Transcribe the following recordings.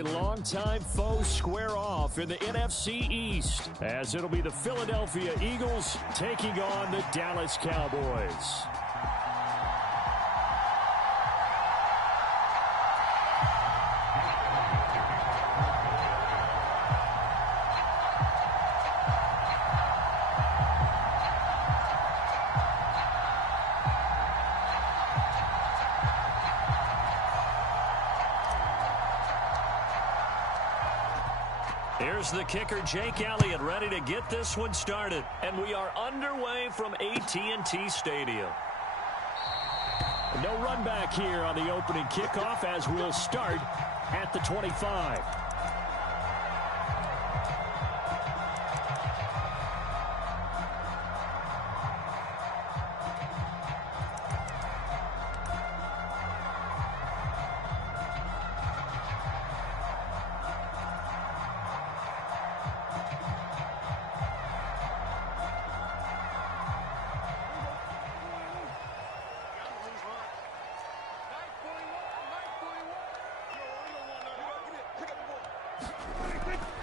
a longtime foe square off in the NFC East, as it'll be the Philadelphia Eagles taking on the Dallas Cowboys. Here's the kicker, Jake Elliott, ready to get this one started. And we are underway from AT&T Stadium. No run back here on the opening kickoff as we'll start at the 25.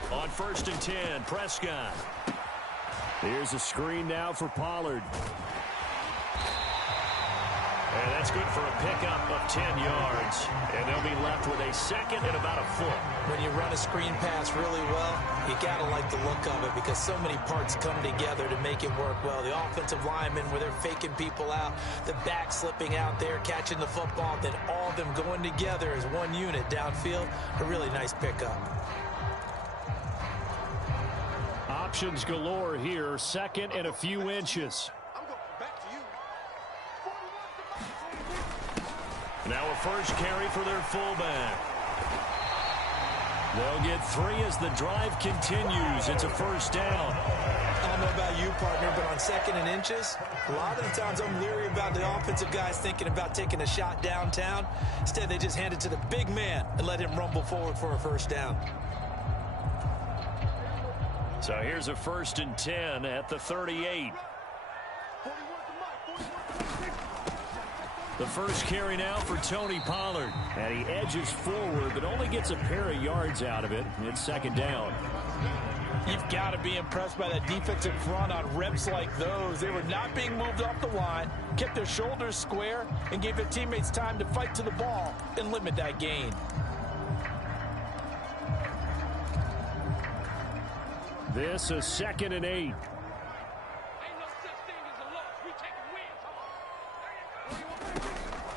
On 1st and 10, Prescott. Here's a screen now for Pollard. And that's good for a pickup of 10 yards. And they'll be left with a second and about a foot. When you run a screen pass really well, you got to like the look of it because so many parts come together to make it work well. The offensive linemen where they're faking people out, the back slipping out there, catching the football, then all of them going together as one unit downfield. A really nice pickup. Options galore here, second and a few inches. Now a first carry for their fullback. They'll get 3 as the drive continues. It's a first down. I don't know about you, partner, but on second and inches, a lot of the times I'm leery about the offensive guys thinking about taking a shot downtown. Instead, they just hand it to the big man and let him rumble forward for a first down. So here's a 1st and 10 at the 38. The first carry now for Tony Pollard. And he edges forward, but only gets a pair of yards out of it. It's second down. You've got to be impressed by that defensive front on reps like those. They were not being moved off the line, kept their shoulders square, and gave their teammates time to fight to the ball and limit that gain. This is 2nd and 8.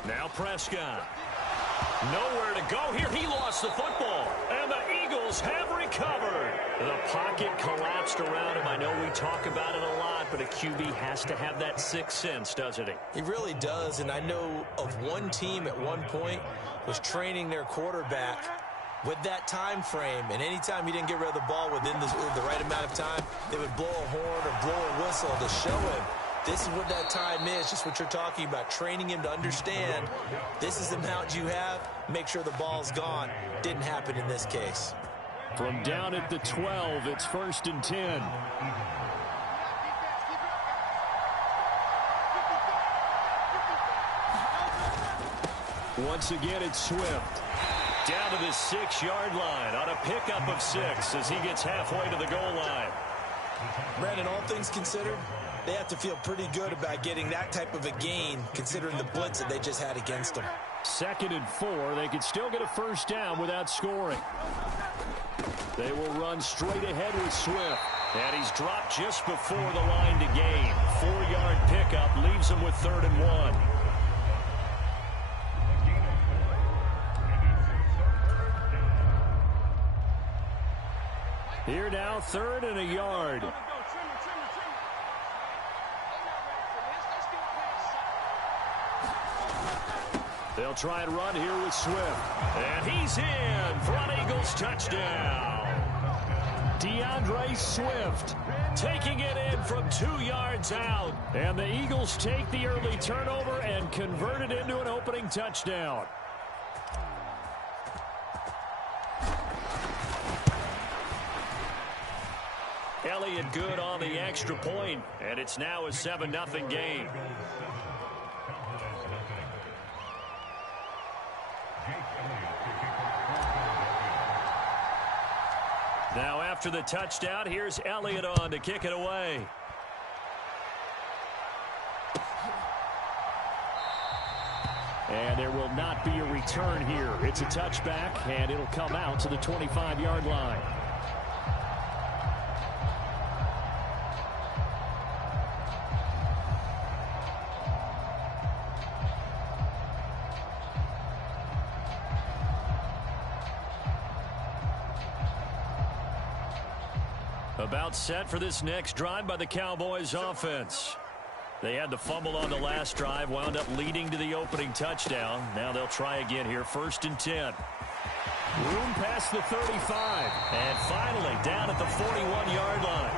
Now Prescott. Nowhere to go here. He lost the football. And the Eagles have recovered. The pocket collapsed around him. I know we talk about it a lot, but a QB has to have that sixth sense, doesn't he? He really does, and I know of one team at one point was training their quarterback with that time frame, and anytime he didn't get rid of the ball within the right amount of time, they would blow a horn or blow a whistle to show him this is what that time is, just what you're talking about, training him to understand this is the amount you have, make sure the ball's gone. Didn't happen in this case. From down at the 12, it's 1st and 10. Once again, it's Swift. Down to the 6-yard line on a pickup of 6 as he gets halfway to the goal line. Brandon, all things considered, they have to feel pretty good about getting that type of a gain considering the blitz that they just had against them. 2nd and 4. They could still get a first down without scoring. They will run straight ahead with Swift. And he's dropped just before the line to gain. 4-yard pickup leaves him with 3rd and 1. Here now, 3rd and a yard. They'll try and run here with Swift. And he's in for an Eagles touchdown. DeAndre Swift taking it in from 2 yards out. And the Eagles take the early turnover and convert it into an opening touchdown. Elliott good on the extra point, and it's now a 7-0 game. Now after the touchdown, here's Elliott on to kick it away. And there will not be a return here. It's a touchback, and it'll come out to the 25-yard line. About set for this next drive by the Cowboys offense. They had the fumble on the last drive, wound up leading to the opening touchdown. Now they'll try again here, 1st and 10. Room past the 35. And finally down at the 41-yard line.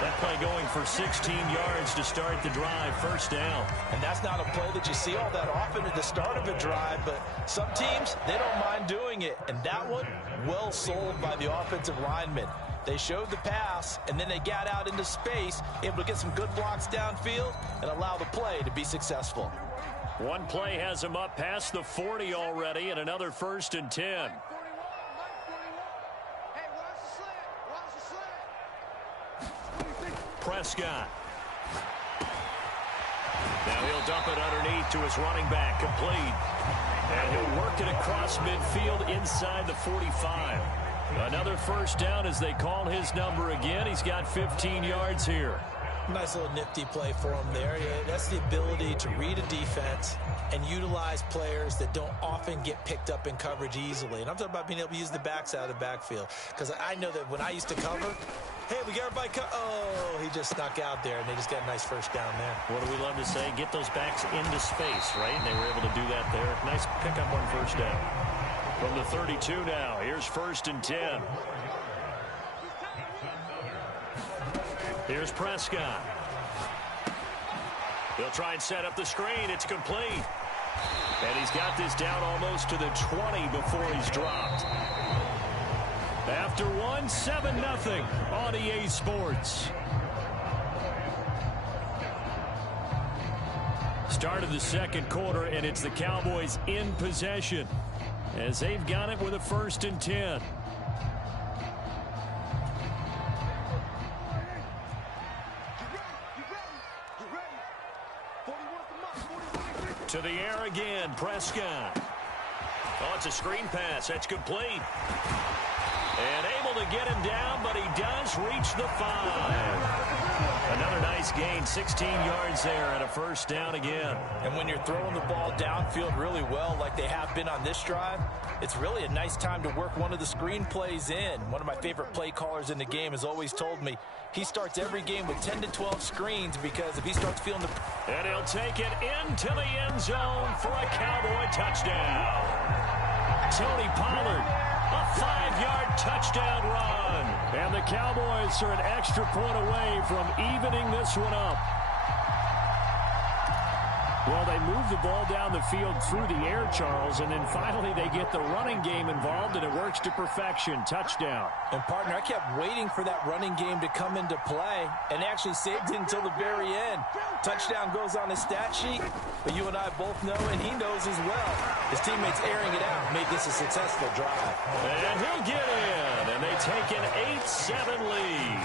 That play going for 16 yards to start the drive, 1st down. And that's not a play that you see all that often at the start of a drive, but some teams, they don't mind doing it. And that one, well sold by the offensive lineman. They showed the pass, and then they got out into space, able to get some good blocks downfield and allow the play to be successful. One play has him up past the 40 already, and another 1st and 10. Prescott. Now he'll dump it underneath to his running back, complete. And he'll work it across midfield inside the 45. Another 1st down as they call his number again. He's got 15 yards here. Nice little nifty play for him there. Yeah, that's the ability to read a defense and utilize players that don't often get picked up in coverage easily. And I'm talking about being able to use the backs out of the backfield. Because I know that when I used to cover, hey, we got everybody oh, he just snuck out there, and they just got a nice 1st down there. What do we love to say? Get those backs into space, right? And they were able to do that there. Nice pickup on 1st down. From the 32 now, here's 1st and 10. Here's Prescott. They'll try and set up the screen. It's complete. And he's got this down almost to the 20 before he's dropped. After one, 7-0 on EA Sports. Start of the 2nd quarter, and it's the Cowboys in possession as they've got it with a 1st and 10. To the air again, Prescott. Oh, it's a screen pass. That's complete. And able to get him down, but he does reach the 5. Another nice gain, 16 yards there, and a 1st down again. And when you're throwing the ball downfield really well like they have been on this drive, it's really a nice time to work one of the screen plays in. One of my favorite play callers in the game has always told me he starts every game with 10 to 12 screens because if he starts feeling the... And he'll take it into the end zone for a Cowboy touchdown. Tony Pollard, a 5-yard touchdown run. And the Cowboys are an extra point away from evening this one up. Well, they move the ball down the field through the air, Charles, and then finally they get the running game involved, and it works to perfection. Touchdown. And, partner, I kept waiting for that running game to come into play and actually saved it until the very end. Touchdown goes on his stat sheet, but you and I both know, and he knows as well, his teammates airing it out made this a successful drive. And he'll get in, and they take an 8-7 lead.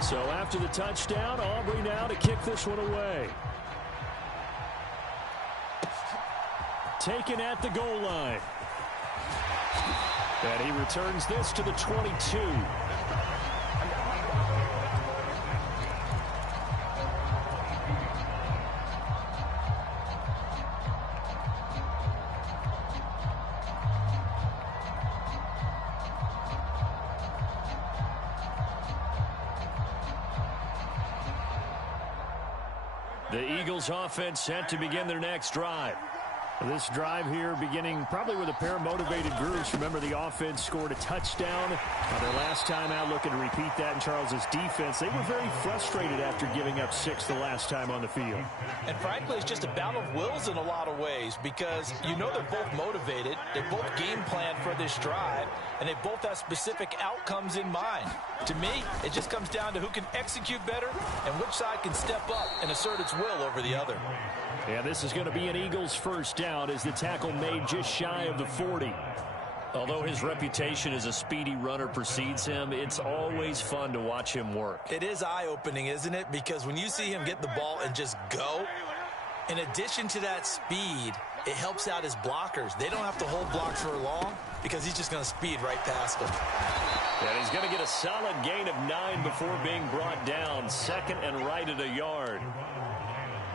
So after the touchdown, Aubrey now to kick this one away. Taken at the goal line. And he returns this to the 22. The Eagles offense set to begin their next drive. This drive here beginning probably with a pair of motivated groups. Remember, the offense scored a touchdown. Their last time out, looking to repeat that in Charles's defense. They were very frustrated after giving up 6 the last time on the field. And frankly, it's just a battle of wills in a lot of ways because you know they're both motivated. They both game plan for this drive, and they both have specific outcomes in mind. To me, it just comes down to who can execute better and which side can step up and assert its will over the other. Yeah, this is going to be an Eagles first down as the tackle made just shy of the 40. Although his reputation as a speedy runner precedes him, it's always fun to watch him work. It is eye-opening, isn't it? Because when you see him get the ball and just go, in addition to that speed, it helps out his blockers. They don't have to hold blocks for long because he's just going to speed right past them. And he's going to get a solid gain of 9 before being brought down. Second and right at a yard.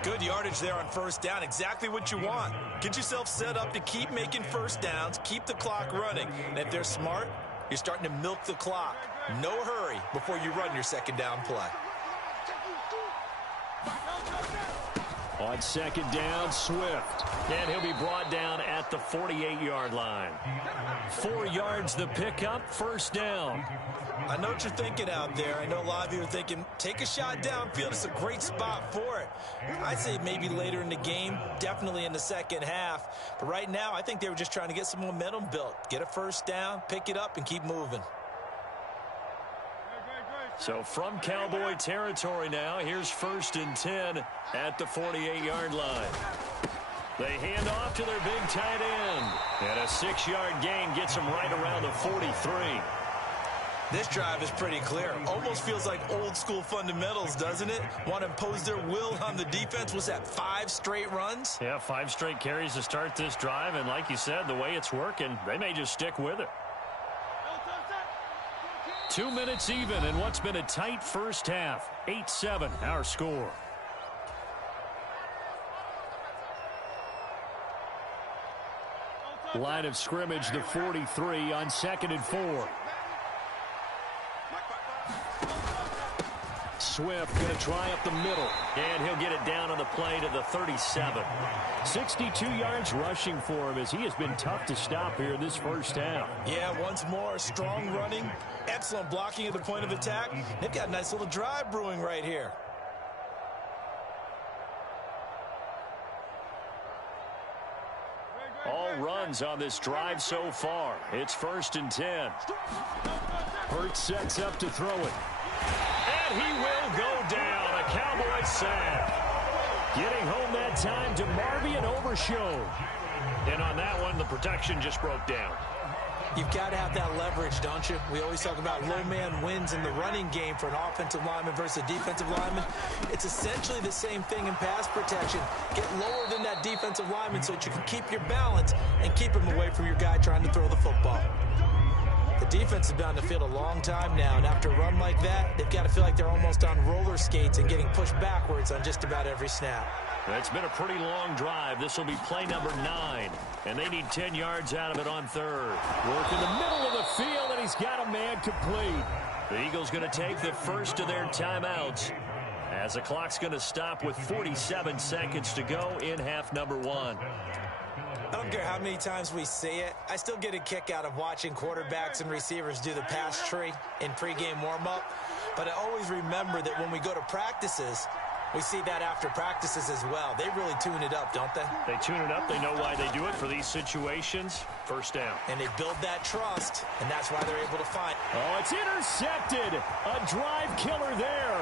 Good yardage there on first down. Exactly what you want. Get yourself set up to keep making first downs, keep the clock running. And if they're smart, you're starting to milk the clock. No hurry before you run your second down play. On second down, Swift. And he'll be brought down at the 48-yard line. 4 yards the pickup, first down. I know what you're thinking out there. I know a lot of you are thinking, take a shot downfield. It's a great spot for it. I'd say maybe later in the game, definitely in the second half. But right now, I think they were just trying to get some momentum built. Get a first down, pick it up, and keep moving. So from Cowboy territory now, here's first and 10 at the 48-yard line. They hand off to their big tight end. And a 6-yard gain gets them right around the 43. This drive is pretty clear. Almost feels like old school fundamentals, doesn't it? Want to impose their will on the defense. Was that 5 straight runs? Yeah, 5 straight carries to start this drive. And like you said, the way it's working, they may just stick with it. 2 minutes even in what's been a tight first half. 8-7 our score. Line of scrimmage, the 43 on 2nd and 4. Swift going to try up the middle. And he'll get it down on the play to the 37. 62 yards rushing for him as he has been tough to stop here this first half. Yeah, once more, strong running, excellent blocking at the point of attack. They've got a nice little drive brewing right here. All runs on this drive so far. It's first and 10. Hurts sets up to throw it. And he will go down. A Cowboy sack. Getting home that time to Marby and Overshow. And on that one, the protection just broke down. You've got to have that leverage, don't you? We always talk about low man wins in the running game for an offensive lineman versus a defensive lineman. It's essentially the same thing in pass protection. Get lower than that defensive lineman so that you can keep your balance and keep him away from your guy trying to throw the football. The defense has been on the field a long time now, and after a run like that, they've got to feel like they're almost on roller skates and getting pushed backwards on just about every snap. It's been a pretty long drive. This will be play number 9, and they need 10 yards out of it on third. Work in the middle of the field, and he's got a man complete. The Eagles going to take the first of their timeouts as the clock's going to stop with 47 seconds to go in half number 1. I don't care how many times we say it, I still get a kick out of watching quarterbacks and receivers do the pass tree in pregame warm-up. But I always remember that when we go to practices, we see that after practices as well. They really tune it up, don't they? They tune it up. They know why they do it for these situations. First down. And they build that trust, and that's why they're able to find. Oh, it's intercepted. A drive killer there.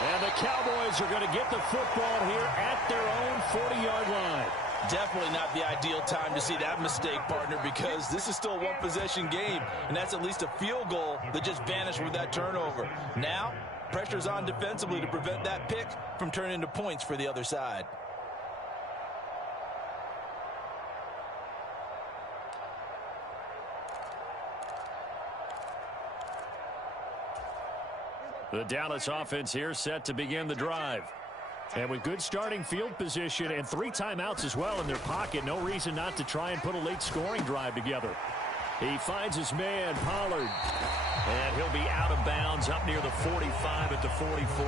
And the Cowboys are going to get the football here at their own 40-yard line. Definitely not the ideal time to see that mistake, partner, because this is still a one-possession game, and that's at least a field goal that just vanished with that turnover. Now, pressure's on defensively to prevent that pick from turning into points for the other side. The Dallas offense here set to begin the drive. And with good starting field position and 3 timeouts as well in their pocket, no reason not to try and put a late scoring drive together. He finds his man, Pollard. And he'll be out of bounds up near the 45 at the 44.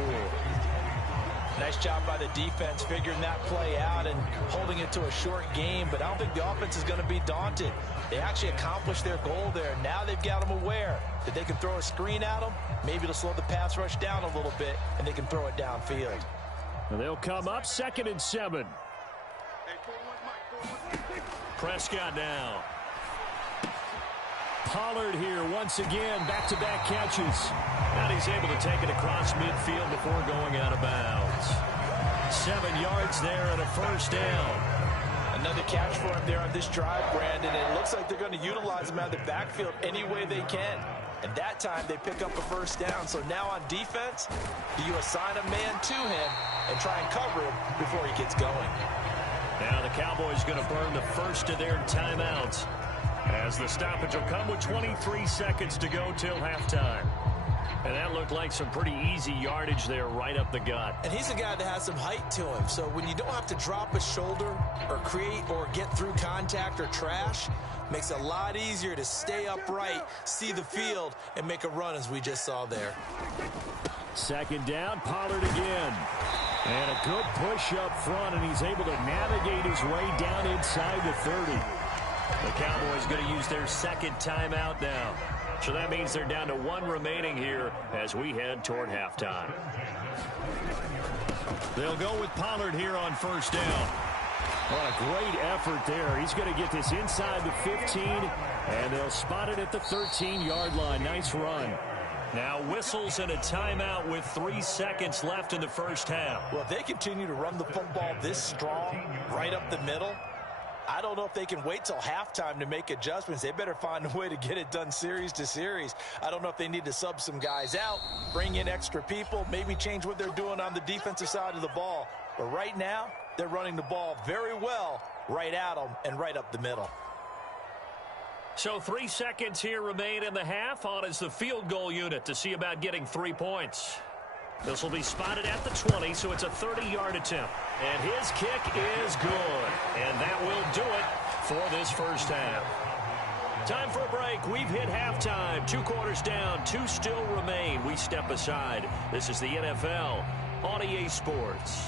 Nice job by the defense figuring that play out and holding it to a short game, but I don't think the offense is going to be daunted. They actually accomplished their goal there. Now they've got them aware that they can throw a screen at them, maybe to slow the pass rush down a little bit, and they can throw it downfield. And they'll come up 2nd and 7. Prescott now. Pollard here once again, back-to-back catches. And he's able to take it across midfield before going out of bounds. 7 yards there and a first down. Another catch for him there on this drive, Brandon. It looks like they're going to utilize him out of the backfield any way they can. And that time they pick up a first down. So now on defense, do you assign a man to him and try and cover him before he gets going? Now the Cowboys going to burn the first of their timeouts, as the stoppage will come with 23 seconds to go till halftime. And that looked like some pretty easy yardage there right up the gut. And he's a guy that has some height to him. So when you don't have to drop a shoulder or create or get through contact or trash, makes it a lot easier to stay upright, see the field, and make a run as we just saw there. 2nd down, Pollard again. And a good push up front, and he's able to navigate his way down inside the 30. The Cowboys going to use their 2nd timeout now. So that means they're down to 1 remaining here as we head toward halftime. They'll go with Pollard here on first down. What a great effort there. He's going to get this inside the 15, and they'll spot it at the 13-yard line. Nice run. Now whistles and a timeout with 3 seconds left in the first half. Well, if they continue to run the football this strong right up the middle, I don't know if they can wait till halftime to make adjustments. They better find a way to get it done series to series. I don't know if they need to sub some guys out, bring in extra people, maybe change what they're doing on the defensive side of the ball. But right now, they're running the ball very well right at them and right up the middle. So 3 seconds here remain in the half. On is the field goal unit to see about getting 3 points. This will be spotted at the 20, so it's a 30-yard attempt. And his kick is good. And that will do it for this first half. Time for a break. We've hit halftime. 2 quarters down. 2 still remain. We step aside. This is the NFL on EA Sports.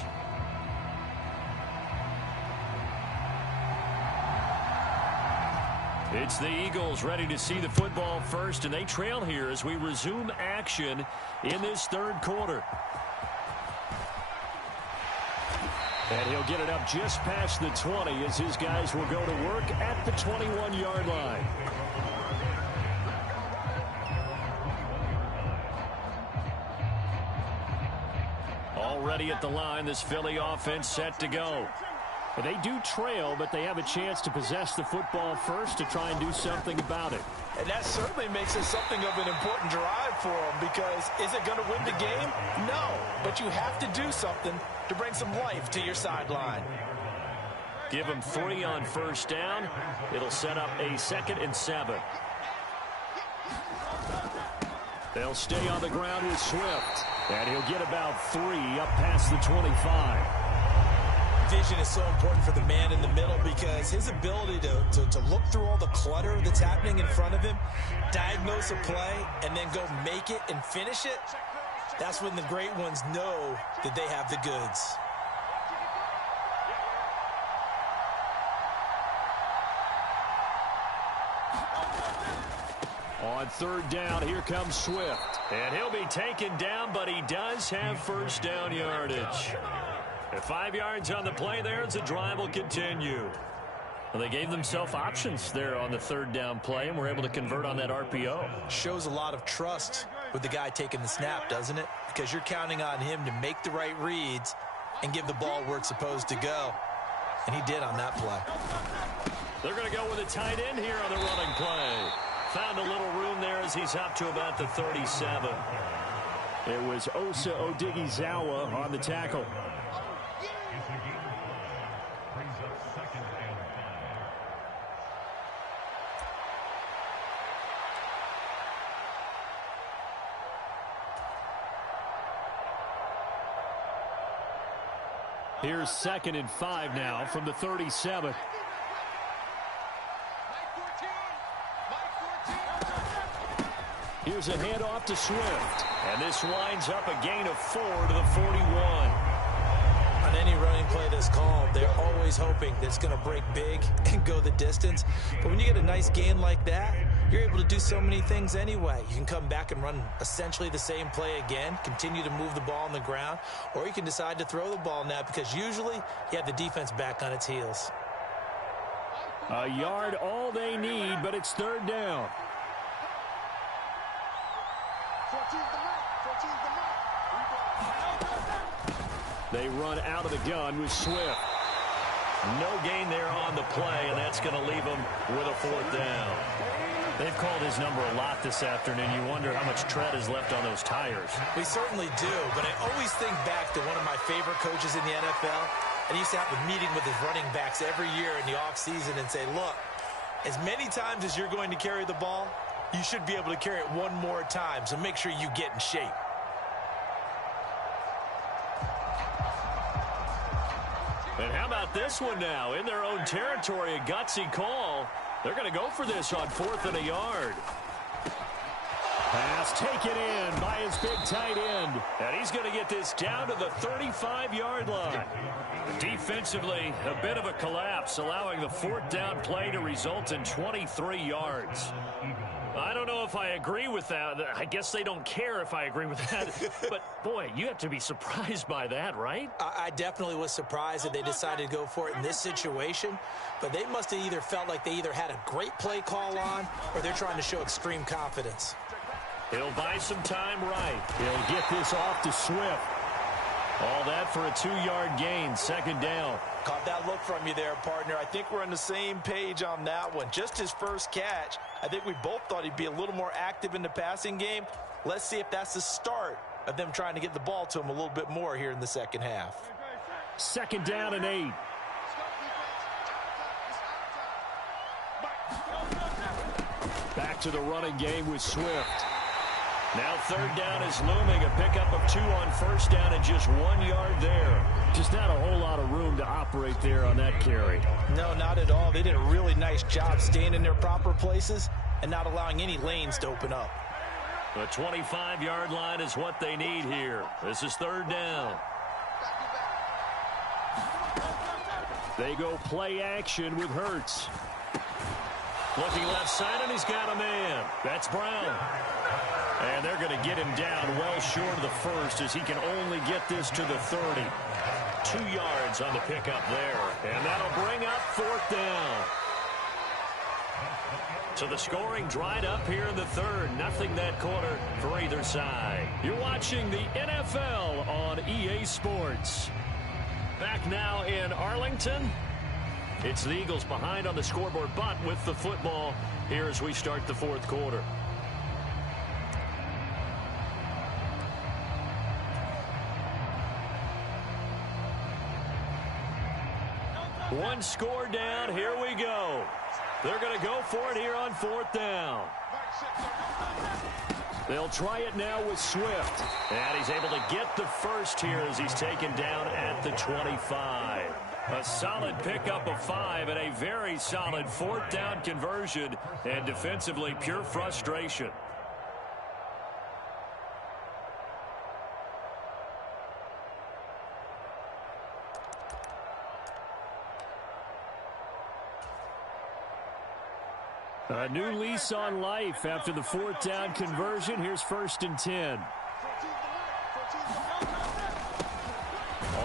It's the Eagles ready to see the football first, and they trail here as we resume action in this 3rd quarter. And he'll get it up just past the 20 as his guys will go to work at the 21-yard line. Already at the line, this Philly offense set to go. They do trail, but they have a chance to possess the football first to try and do something about it. And that certainly makes it something of an important drive for them, because is it going to win the game? No, but you have to do something to bring some life to your sideline. Give them 3 on first down. It'll set up a 2nd and 7. They'll stay on the ground with Swift, and he'll get about 3 up past the 25. Vision is so important for the man in the middle, because his ability to look through all the clutter that's happening in front of him, diagnose a play, and then go make it and finish it, that's when the great ones know that they have the goods. On 3rd down, here comes Swift. And he'll be taken down, but he does have first down yardage. At 5 yards on the play there as the drive will continue. Well, they gave themselves options there on the 3rd down play, and were able to convert on that RPO. Shows a lot of trust with the guy taking the snap, doesn't it? Because you're counting on him to make the right reads and give the ball where it's supposed to go. And he did on that play. They're going to go with a tight end here on the running play. Found a little room there as he's up to about the 37. It was Osa Odighizuwa on the tackle. Here's 2nd and 5 now from the 37. Here's a handoff to Swift. And this winds up a gain of 4 to the 41. play this calm. They're always hoping that it's going to break big and go the distance. But when you get a nice gain like that, you're able to do so many things anyway. You can come back and run essentially the same play again, continue to move the ball on the ground, or you can decide to throw the ball now because usually you have the defense back on its heels. A yard all they need, but it's third down. They run out of the gun with Swift. No gain there on the play, and that's going to leave them with a fourth down. They've called his number a lot this afternoon. You wonder how much tread is left on those tires. We certainly do, but I always think back to one of my favorite coaches in the NFL. And he used to have a meeting with his running backs every year in the offseason and say, look, as many times as you're going to carry the ball, you should be able to carry it one more time, so make sure you get in shape. And how about this one now? In their own territory, a gutsy call. They're going to go for this on 4th and a yard. Pass taken in by his big tight end. And he's going to get this down to the 35-yard line. Defensively, a bit of a collapse, allowing the fourth down play to result in 23 yards. I don't know if I agree with that. I guess they don't care if I agree with that. But, boy, you have to be surprised by that, right? I definitely was surprised that they decided to go for it in this situation. But they must have either felt like they either had a great play call on or they're trying to show extreme confidence. He'll buy some time right. He'll get this off to Swift. All that for a 2-yard gain, second down. Caught that look from you there, partner. I think we're on the same page on that one. Just his first catch. I think we both thought he'd be a little more active in the passing game. Let's see if that's the start of them trying to get the ball to him a little bit more here in the second half. Second down and 8. Back to the running game with Swift. Now third down is looming. A pickup of 2 on first down and just 1 yard there. Just not a whole lot of room to operate there on that carry. No, not at all. They did a really nice job staying in their proper places and not allowing any lanes to open up. The 25-yard line is what they need here. This is third down. They go play action with Hurts. Looking left side, and he's got a man. That's Brown. And they're going to get him down well short of the first as he can only get this to the 30. 2 yards on the pickup there. And that'll bring up fourth down. So the scoring dried up here in the third. Nothing that quarter for either side. You're watching the NFL on EA Sports. Back now in Arlington. It's the Eagles behind on the scoreboard, but with the football here as we start the fourth quarter. One score down. Here we go. They're going to go for it here on fourth down. They'll try it now with Swift. And he's able to get the first here as he's taken down at the 25. A solid pickup of 5 and a very solid fourth down conversion. And defensively, pure frustration. A new lease on life after the fourth down conversion. Here's 1st and 10.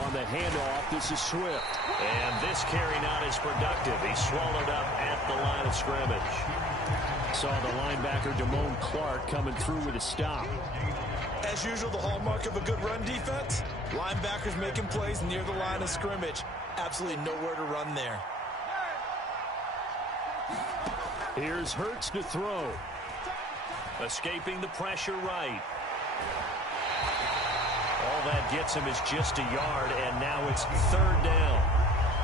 On the handoff, this is Swift. And this carry not as productive. He's swallowed up at the line of scrimmage. Saw the linebacker, Damone Clark, coming through with a stop. As usual, the hallmark of a good run defense, linebackers making plays near the line of scrimmage. Absolutely nowhere to run there. Here's Hurts to throw. Escaping the pressure right. All that gets him is just a yard, and now it's third down.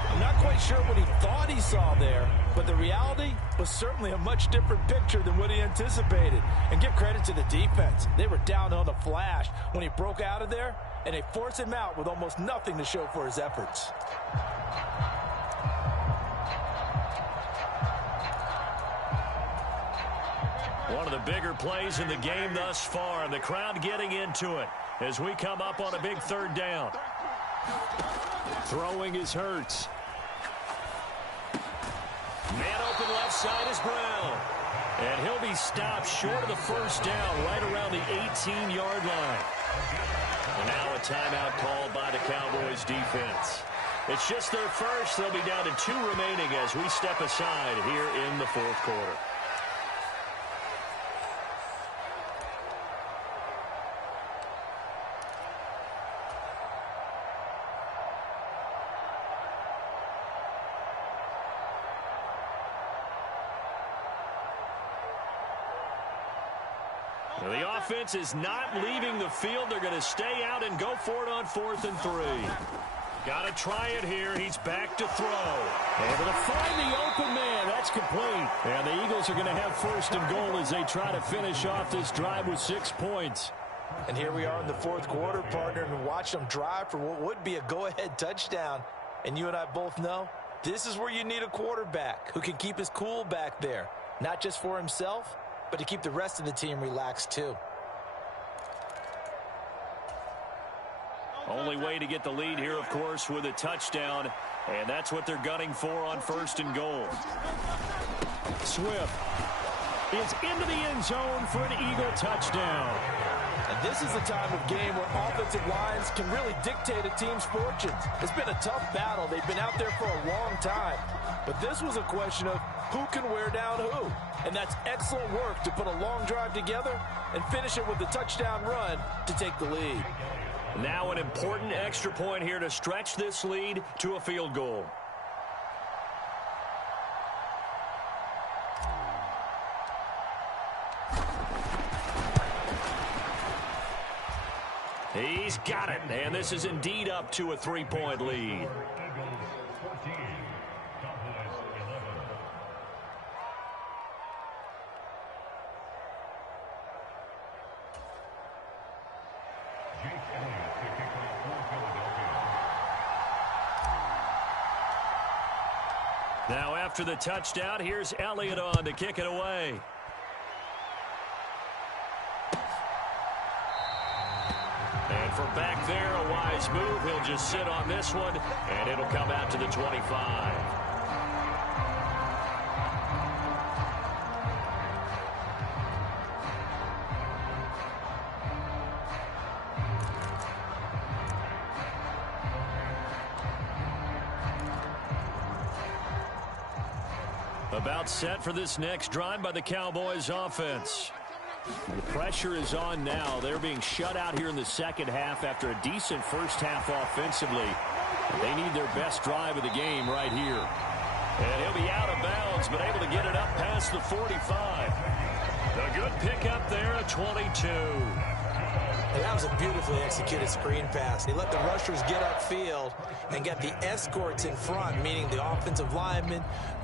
I'm not quite sure what he thought he saw there, but the reality was certainly a much different picture than what he anticipated. And give credit to the defense. They were down on the flash when he broke out of there, and they forced him out with almost nothing to show for his efforts. One of the bigger plays in the game thus far, and the crowd getting into it as we come up on a big third down. Throwing is Hurts. Man open left side is Brown. And he'll be stopped short of the first down right around the 18-yard line. And now a timeout called by the Cowboys defense. It's just their first. They'll be down to 2 remaining as we step aside here in the fourth quarter. The offense is not leaving the field. They're going to stay out and go for it on 4th and 3. Got to try it here. He's back to throw. Able to find the open man. That's complete. And the Eagles are going to have 1st and goal as they try to finish off this drive with 6 points. And here we are in the fourth quarter, partner, and watch them drive for what would be a go-ahead touchdown. And you and I both know this is where you need a quarterback who can keep his cool back there, not just for himself, but to keep the rest of the team relaxed too. Only way to get the lead here, of course, with a touchdown, and that's what they're gunning for on 1st and goal. Swift is into the end zone for an Eagle touchdown. And this is the time of game where offensive lines can really dictate a team's fortunes. It's been a tough battle. They've been out there for a long time. But this was a question of who can wear down who. And that's excellent work to put a long drive together and finish it with a touchdown run to take the lead. Now an important extra point here to stretch this lead to a field goal. He's got it, and this is indeed up to a 3-point lead. Now after the touchdown, here's Elliott on to kick it away. And for back there, a wise move. He'll just sit on this one, and it'll come out to the 25. About set for this next drive by the Cowboys offense. The pressure is on now. They're being shut out here in the second half after a decent first half offensively. They need their best drive of the game right here. And he'll be out of bounds, but able to get it up past the 45. A good pickup there at 22. And that was a beautifully executed screen pass. He let the rushers get upfield and get the escorts in front, meaning the offensive linemen,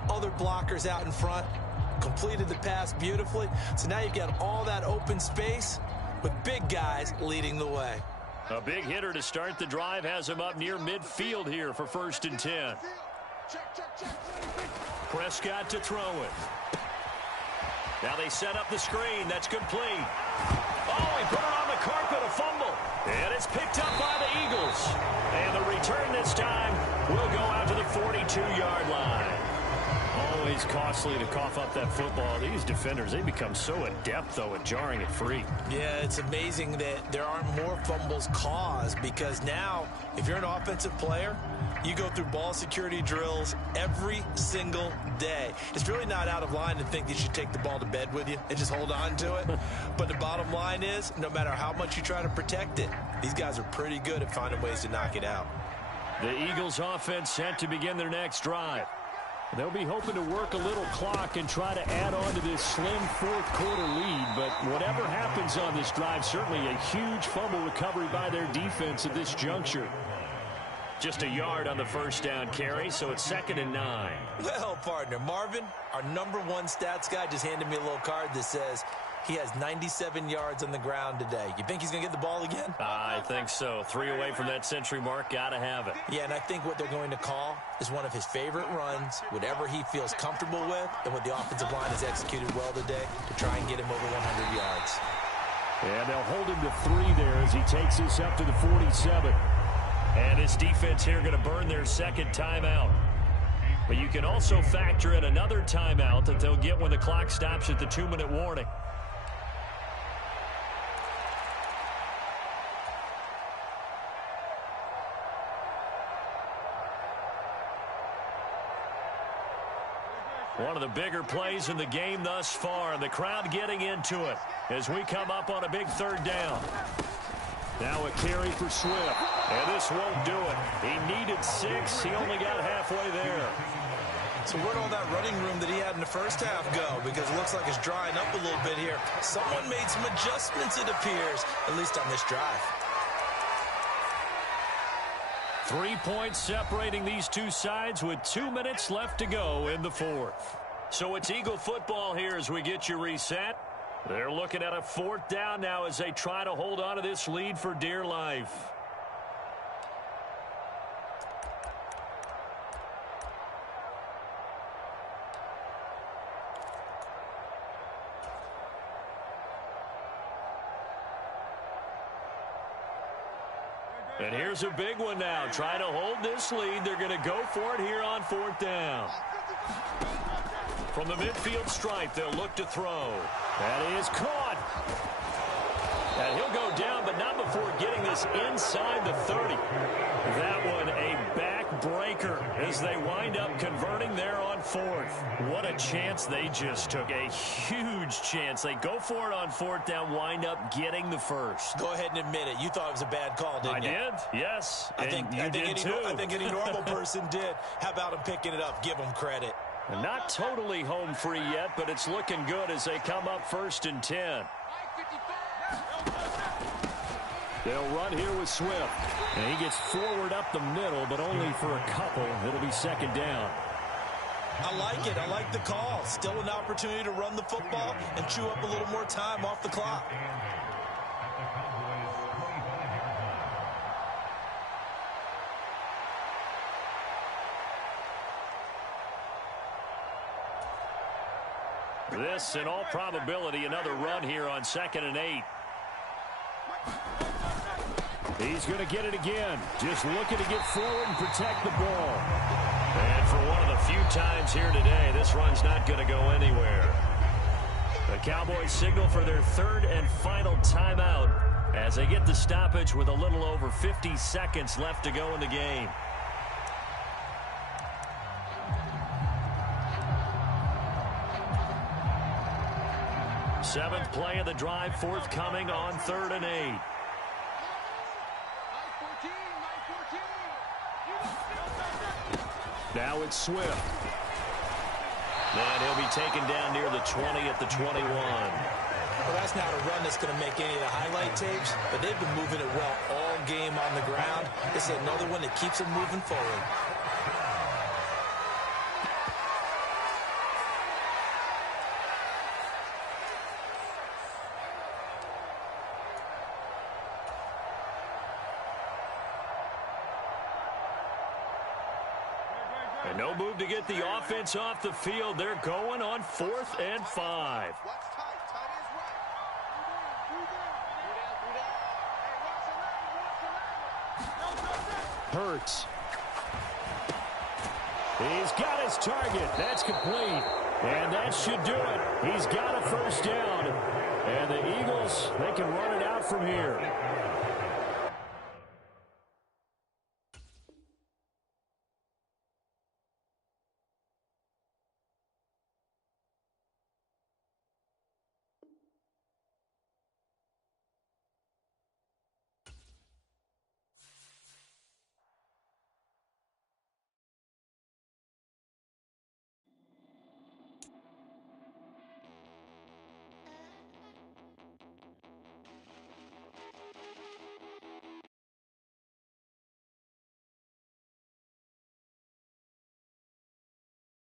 other blockers out in front, completed the pass beautifully. So now you've got all that open space with big guys leading the way. A big hitter to start the drive has him up near midfield here for 1st and 10. Prescott to throw it. Now they set up the screen. That's complete. Oh, he put it on the carpet, a fumble. And it's picked up by the Eagles. And the return this time will go out to the 42-yard line. Always costly to cough up that football. These defenders, they become so adept, though, at jarring it free. Yeah, it's amazing that there aren't more fumbles caused, because now, if you're an offensive player, you go through ball security drills every single day. It's really not out of line to think that you should take the ball to bed with you and just hold on to it. But the bottom line is, no matter how much you try to protect it, these guys are pretty good at finding ways to knock it out. The Eagles offense set to begin their next drive. They'll be hoping to work a little clock and try to add on to this slim fourth quarter lead. But whatever happens on this drive, certainly a huge fumble recovery by their defense at this juncture. Just a yard on the first down carry, so it's 2nd and 9. Well, partner, Marvin, our #1 stats guy, just handed me a little card that says he has 97 yards on the ground today. You think he's going to get the ball again? I think so. 3 away from that century mark. Got to have it. Yeah, and I think what they're going to call is one of his favorite runs, whatever he feels comfortable with, and what the offensive line has executed well today to try and get him over 100 yards. And they'll hold him to 3 there as he takes this up to the 47. And this defense here going to burn their second timeout. But you can also factor in another timeout that they'll get when the clock stops at the 2-minute warning. One of the bigger plays in the game thus far, and the crowd getting into it as we come up on a big third down. Now a carry for Swift, and this won't do it. He needed 6. He only got halfway there. So where'd all that running room that he had in the first half go? Because it looks like it's drying up a little bit here. Someone made some adjustments, it appears, at least on this drive. 3 points separating these two sides with 2 minutes left to go in the fourth. So it's Eagle football here as we get you reset. They're looking at a 4th down now as they try to hold on to this lead for dear life. And here's a big one now. Trying to hold this lead. They're going to go for it here on 4th down. From the midfield stripe, they'll look to throw. That is caught. And he'll go down, but not before getting this inside the 30. That one a backbreaker as they wind up converting there on 4th. What a chance they just took. A huge chance. They go for it on 4th down, wind up getting the first. Go ahead and admit it. You thought it was a bad call, didn't you? I did, yes. I think any normal person did. How about him picking it up? Give him credit. Not totally home free yet, but it's looking good as they come up 1st and 10. They'll run here with Swift. And he gets forward up the middle, but only for a couple. It'll be 2nd down. I like it. I like the call. Still an opportunity to run the football and chew up a little more time off the clock. This, in all probability, another run here on 2nd and 8. He's going to get it again. Just looking to get forward and protect the ball. And for one of the few times here today, this run's not going to go anywhere. The Cowboys signal for their 3rd and final timeout as they get the stoppage with a little over 50 seconds left to go in the game. Seventh play of the drive forthcoming on 3rd and 8. Now it's Swift. And he'll be taken down near the 20 at the 21. Well, that's not a run that's going to make any of the highlight tapes, but they've been moving it well all game on the ground. This is another one that keeps them moving forward. And no move to get the offense off the field. They're going on 4th and 5. Hurts. He's got his target. That's complete. And that should do it. He's got a 1st down. And the Eagles, they can run it out from here.